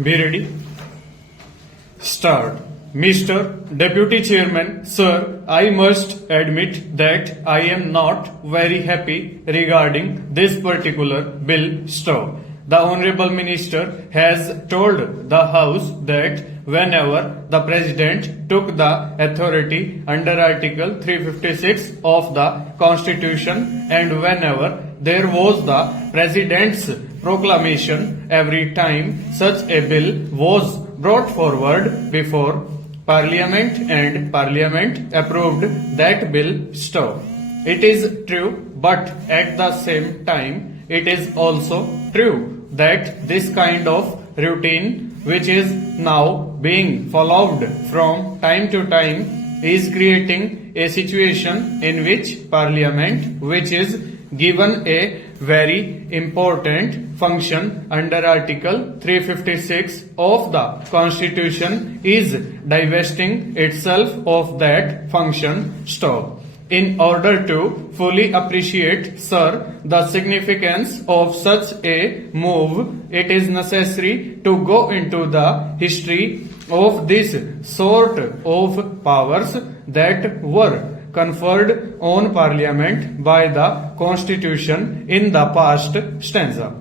Be ready. Start. Mr. Deputy Chairman, Sir, I must admit that I am not very happy regarding this particular bill stop. The Honorable Minister has told the House that whenever the President took the authority under Article 356 of the Constitution and whenever there was the President's proclamation, every time such a bill was brought forward before Parliament and Parliament approved that bill stop. It is true, but at the same time, it is also true that this kind of routine, which is now being followed from time to time, is creating a situation in which Parliament, which is given a very important function under Article 356 of the Constitution, is divesting itself of that function stop. In order to fully appreciate, sir, the significance of such a move, it is necessary to go into the history of this sort of powers that were conferred on Parliament by the Constitution in the past stanza.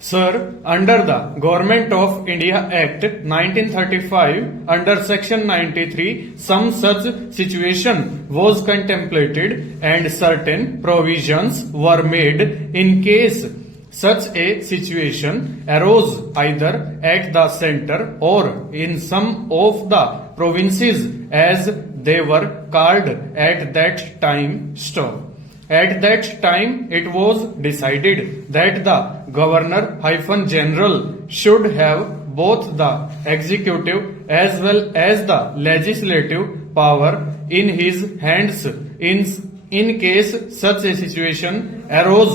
Sir, under the Government of India Act 1935, under Section 93, some such situation was contemplated and certain provisions were made in case such a situation arose either at the center or in some of the provinces as they were called at that time stop. At that time, it was decided that the Governor-General should have both the executive as well as the legislative power in his hands in case such a situation arose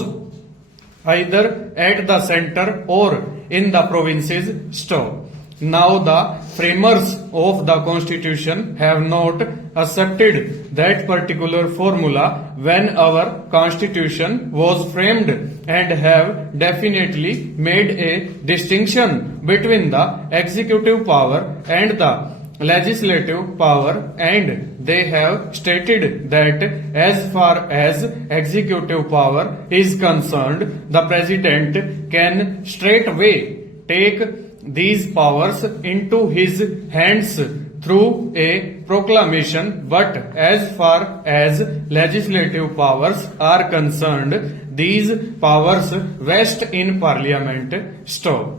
either at the center or in the provinces stop. Now the framers of the Constitution have not accepted that particular formula when our Constitution was framed and have definitely made a distinction between the executive power and the legislative power, and they have stated that as far as executive power is concerned, the President can straightway take these powers into his hands through a proclamation, but as far as legislative powers are concerned, these powers vest in Parliament stop.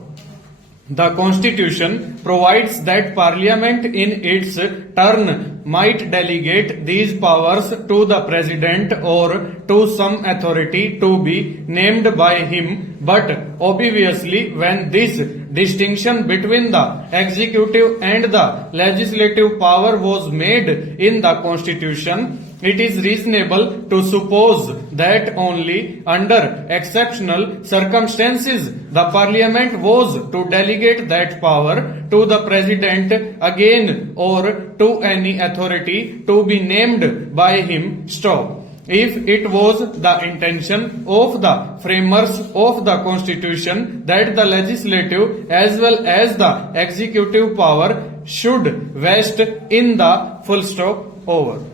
The Constitution provides that Parliament in its turn might delegate these powers to the President or to some authority to be named by him, but obviously when this distinction between the executive and the legislative power was made in the Constitution, it is reasonable to suppose that only under exceptional circumstances the Parliament was to delegate that power to the President again or to any authority to be named by him stop. If it was the intention of the framers of the Constitution that the legislative as well as the executive power should vest in the full stop over.